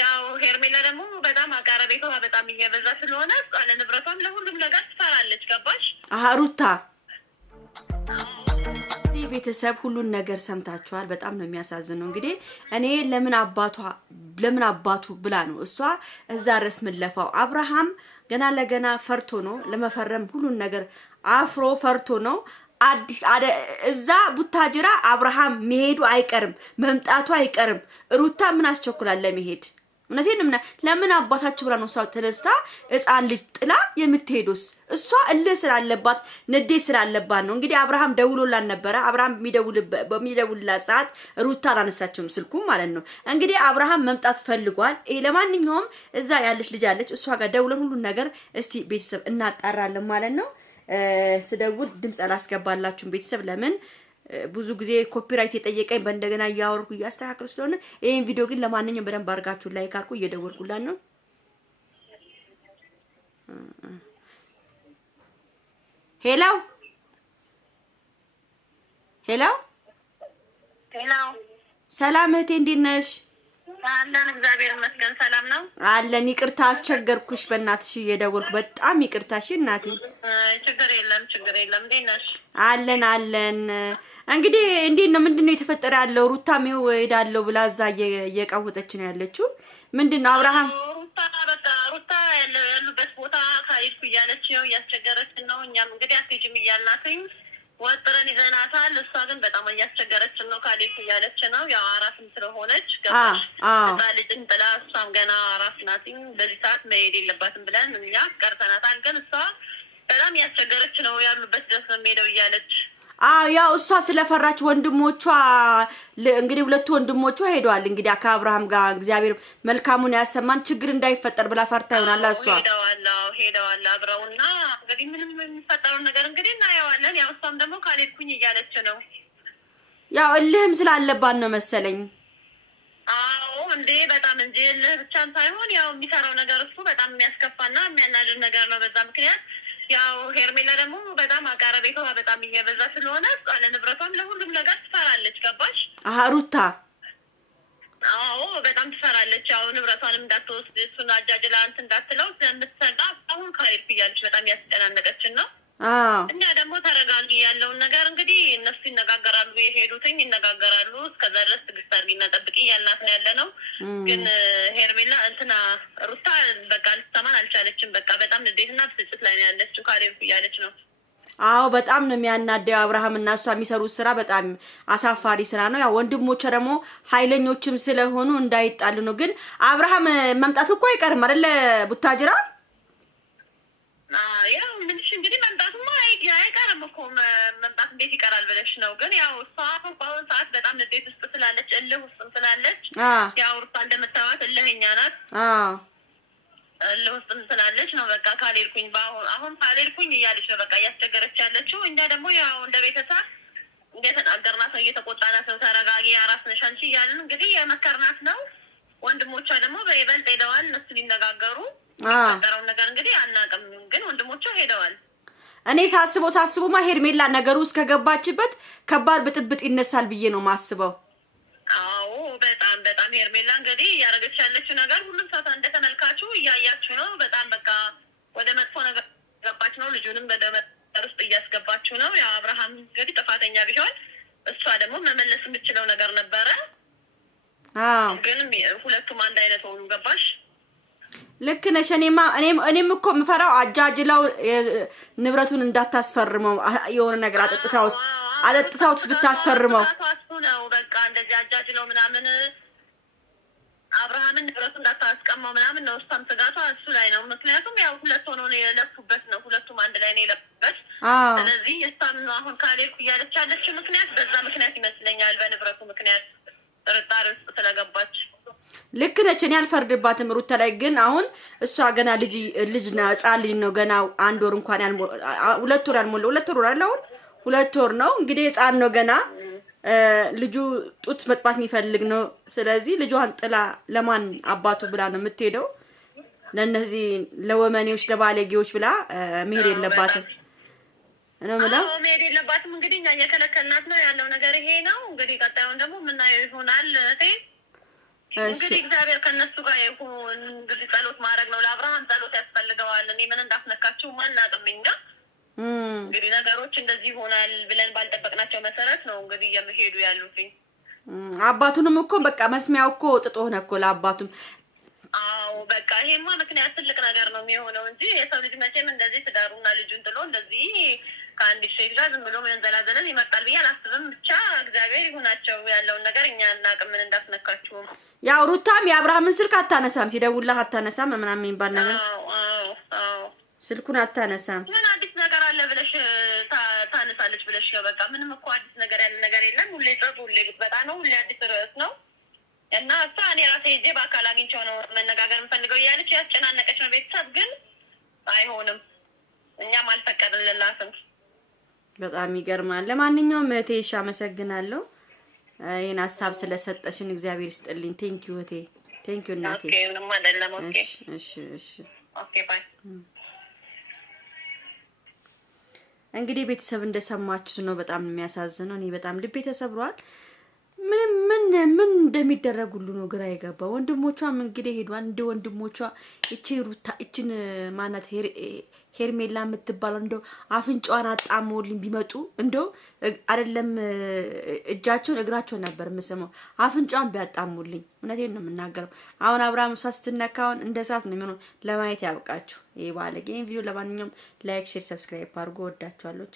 ያው ሄርሜላ ደግሞ በጣም አቀራረቤቷ በጣም እየበዛ ስለሆነ አለ ንብረቷም ለሁሉም ነገር ትፈራለች። ገባሽ? ሩታ ቤተሰብ ሁሉን ነገር ሰምታችኋል። በጣም ነው የሚያሳዝነው። እንግዲህ እኔ ለምን አባቱ ብላ ነው እሷ እዛ ድረስ ምለፋው። አብርሃም ገና ለገና ፈርቶ ነው ለመፈረም ሁሉን ነገር አፍሮ ፈርቶ ነው። እዛ ቡታጅራ አብርሃም መሄዱ አይቀርም መምጣቱ አይቀርም። ሩታ ምን አስቸኩላል ለመሄድ? እውነቴን ለምን አባታችሁ ብላ ነው እሷ ተነስታ ሕፃን ልጅ ጥላ የምትሄዱስ? እሷ እልህ ስላለባት ንዴት ስላለባት ነው። እንግዲህ አብርሃም ደውሎላን ነበረ። አብርሃም በሚደውልላት ሰዓት ሩታ አላነሳችውም ስልኩ ማለት ነው። እንግዲህ አብርሃም መምጣት ፈልጓል። ለማንኛውም እዛ ያለች ልጅ አለች፣ እሷ ጋር ደውለን ሁሉን ነገር እስቲ ቤተሰብ እናጣራለን ማለት ነው። ስደውል ድምጽ አላስገባላችሁም ቤተሰብ። ለምን ብዙ ጊዜ ኮፒራይት የጠየቀኝ በእንደገና ያወርኩ ያስተካክሉ ስለሆነ ይሄን ቪዲዮ ግን ለማንኛውም በደንብ አድርጋችሁ ላይክ አድርጉ። እየደወልኩላት ነው። ሄሎ ሄሎ ሄሎ፣ ሰላም እህቴ እንዴት ነሽ? አለን እግዚአብሔር ይመስገን ሰላም ነው አለን። ይቅርታ አስቸገርኩሽ በእናትሽ እየደወልኩ በጣም ይቅርታሽ እናቴ። ችግር የለም እንዴት ነሽ? አለን። እንግዲህ እንዴት ነው ምንድነው የተፈጠረ ያለው? ሩታም ይኸው እሄዳለሁ ብላ እዛ እየቃወጠች ነው ያለችው። ምንድነው አብርሃም ሩታ ያሉበት ቦታ ካይልኩ እያለች ነው እያስቸገረችን ነው። እኛም እንግዲህ አትሄጂም እያልናትኝ ወጥረን ይዘናታል። እሷ ግን በጣም እያስቸገረችን ነው። ካሌት እያለች ነው ያው አራስም ስለሆነች ገባሽ ልጅን ጥላ እሷም ገና አራስ ናትኝ። በዚህ ሰዓት መሄድ የለባትም ብለን እኛ ቀርተናታል። ግን እሷ በጣም እያስቸገረች ነው። ያሉበት ድረስ ነው የምሄደው እያለች ያው እሷ ስለፈራች ወንድሞቿ እንግዲህ ሁለቱ ወንድሞቿ ሄደዋል። እንግዲህ ከአብርሃም ጋር እግዚአብሔር መልካሙን ያሰማን ችግር እንዳይፈጠር ብላ ፈርታ ይሆናል። እሷ ሄደዋል አብረውና እንግዲህ ምንም የሚፈጠረው ነገር እንግዲህ እናየዋለን። ያው እሷም ደግሞ ካልሄድኩኝ እያለች ነው። ያው እልህም ስላለባት ነው መሰለኝ። እንዴ በጣም እንጂ እልህ ብቻም ሳይሆን ያው የሚሰራው ነገር እሱ በጣም የሚያስከፋና የሚያናድድ ነገር ነው። በዛ ምክንያት ያው ሄርሜላ ደግሞ በጣም አቀራረቤቷ በጣም እየበዛ ስለሆነ አለ ንብረቷም ለሁሉም ነገር ትፈራለች። ገባሽ? ሩታ በጣም ትፈራለች። ያው ንብረቷንም እንዳትወስድ እሱን አጃጅላ እንትን እንዳትለው ስለምትሰጋ አሁን ካይልፍ እያለች በጣም ያስጨናነቀችን ነው። እኛ ደግሞ ተረጋጊ ያለውን ነገር እንግዲህ እነሱ ይነጋገራሉ፣ የሄዱትኝ ይነጋገራሉ። እስከዛ ድረስ ትግስት አድርጊና ጠብቂ ያልናት ነው ያለ ነው። ግን ሄርሜላ እንትና ሩታ በቃ ልትሰማን አልቻለችም። በቃ በጣም ንዴትና ብስጭት ላይ ነው ያለችው። ካሌብ እያለች ነው። በጣም ነው የሚያናደው። አብርሃም እና እሷ የሚሰሩት ስራ በጣም አሳፋሪ ስራ ነው። ያው ወንድሞቿ ደግሞ ኃይለኞችም ስለሆኑ እንዳይጣሉ ነው። ግን አብርሃም መምጣቱ እኮ አይቀርም አይደለ ቡታጅራ? ያው ምንሽ እንግዲህ መምጣቱማ አይቀርም እኮ መምጣት እንዴት ይቀራል ብለሽ ነው። ግን ያው እሷ በአሁን ሰዓት በጣም ንዴት ውስጥ ስላለች እልህ ውስጥም ስላለች ያው ሩታ እንደምታዋት እልህኛ ናት። እልህ ውስጥም ስላለች ነው በቃ ካልሄድኩኝ አሁን ካልሄድኩኝ እያለች ነው በቃ እያስቸገረች ያለችው። እኛ ደግሞ ያው እንደ ቤተሰብ እንደተናገርናት ነው፣ እየተቆጣናት ነው። ተረጋጊ አራስ ነሽ አንቺ እያልን እንግዲህ የመከርናት ነው። ወንድሞቿ ደግሞ በይበልጥ ሄደዋል እነሱ ሊነጋገሩ የሚፈጠረውን ነገር እንግዲህ አናውቅም። ግን ወንድሞቿ ሄደዋል። እኔ ሳስበውማ ሄርሜላ ነገሩ ውስጥ ከገባችበት ከባድ ብጥብጥ ይነሳል ብዬ ነው ማስበው። በጣም ሄርሜላ እንግዲህ እያደረገች ያለችው ነገር ሁሉም ሰው እንደተመልካቹ እያያችሁ ነው። በጣም በቃ ወደ መጥፎ ነገር ገባች ነው። ልጁንም ወደ መጠር ውስጥ እያስገባችሁ ነው። ያው አብርሃም እንግዲህ ጥፋተኛ ቢሆን እሷ ደግሞ መመለስ የምችለው ነገር ነበረ። ግን ሁለቱም አንድ አይነት ሆኑ። ገባሽ? ልክ ነሽ። እኔም እኮ የምፈራው አጃጅላው ንብረቱን እንዳታስፈርመው የሆነ ነገር አጠጥታውስ ብታስፈርመው ነው በቃ እንደዚህ አጃጅላው ምናምን አብርሃምን ንብረቱ እንዳታስቀማው ምናምን ነው እሷም ስጋቷ እሱ ላይ ነው። ምክንያቱም ያው ሁለት ሆኖ ነው የለፉበት ነው። ሁለቱም አንድ ላይ ነው የለፉበት። ስለዚህ እሷም ነው አሁን ካልሄድኩ እያለች ያለችው ምክንያት በዛ ምክንያት ይመስለኛል፣ በንብረቱ ምክንያት ጥርጣሬ ውስጥ ስለገባች። ልክ ነች። እኔ አልፈርድባትም ሩታ ላይ። ግን አሁን እሷ ገና ልጅ ነው፣ ሕፃን ልጅ ነው ገና 1 ወር እንኳን ሁለት ወር ያልሞላ 2 ወር አይደል? አሁን 2 ወር ነው እንግዲህ ሕፃን ነው ገና። ልጁ ጡት መጥባት የሚፈልግ ነው። ስለዚህ ልጇን ጥላ ለማን አባቱ ብላ ነው የምትሄደው? ለነዚህ ለወመኔዎች ለባለጌዎች ብላ መሄድ የለባትም ነው ማለት ነው። መሄድ የለባትም። እንግዲህ እኛ እየከለከልናት ነው ያለው ነገር ይሄ ነው። እንግዲህ ቀጣዩን ደግሞ የምናየው ይሆናል። እንግዲህ እግዚአብሔር ከነሱ ጋር ይሁን። እንግዲህ ጸሎት ማድረግ ነው። ለአብርሃም ጸሎት ያስፈልገዋል። እኔ ምን እንዳስነካችሁ ማናውቅም እኛ። እንግዲህ ነገሮች እንደዚህ ይሆናል ብለን ባልጠበቅናቸው መሰረት ነው እንግዲህ እየሄዱ ያሉት። አባቱንም እኮ በቃ መስሚያው እኮ ጥጦ ሆነ እኮ ለአባቱም። አዎ በቃ ይሄማ ምክንያት ትልቅ ነገር ነው የሚሆነው እንጂ የሰው ልጅ መቼም እንደዚህ ትዳሩና ልጁን ጥሎ እንደዚህ ከአንድ ሴት ጋር ዝም ብሎ መንዘላዘልን ይመጣል ብዬ አላስብም። ብቻ እግዚአብሔር ይሁናቸው። ያለውን ነገር እኛ እናቅም ምን እንዳስነካችሁም። ያው ሩታም የአብርሃምን ስልክ አታነሳም፣ ሲደውልህ አታነሳም ምናምን የሚባል ነገር። አዎ ስልኩን አታነሳም። ምን አዲስ ነገር አለ ብለሽ ታነሳለች ብለሽ ነው? በቃ ምንም እኮ አዲስ ነገር ያለ ነገር የለም። ሁሌ ጽፍ፣ ሁሌ ልትበጣ ነው፣ ሁሌ አዲስ ርዕስ ነው። እና እሷ እኔ ራሴ ሄጄ በአካል አግኝቼው ነው መነጋገር የምፈልገው እያለች ያስጨናነቀች ነው። ቤተሰብ ግን አይሆንም፣ እኛም አልፈቀድንላትም። በጣም ይገርማል። ለማንኛውም እህቴ እሺ፣ አመሰግናለሁ ይሄን ሀሳብ ስለሰጠሽን። እግዚአብሔር ይስጥልኝ። ቴንኪው እህቴ፣ ቴንኪው እናቴ። ኦኬ ምንም አይደለም። ኦኬ እሺ ኦኬ ባይ። እንግዲህ ቤተሰብ እንደሰማችሁት ነው። በጣም የሚያሳዝነው። እኔ በጣም ልቤ ተሰብሯል። ምን እንደሚደረግ ሁሉ ነው ግራ የገባው። ወንድሞቿም እንግዲህ ሄዷል። እንደ ወንድሞቿ እቺን ማናት ሄርሜላ የምትባለው እንደው አፍንጫዋን አጣመውልኝ ቢመጡ እንደው አይደለም እጃቸውን እግራቸውን ነበር የምስመው፣ አፍንጫዋን ቢያጣሙልኝ። እውነቴን ነው የምናገረው። አሁን አብርሃም እሷ ስትነካውን እንደ እሳት ነው የሚሆነው። ለማየት ያብቃችሁ። ይሄ ባለጌ ቪዲዮ። ለማንኛውም ላይክ፣ ሼር፣ ሰብስክራይብ አድርጎ ወዳችኋለሁ።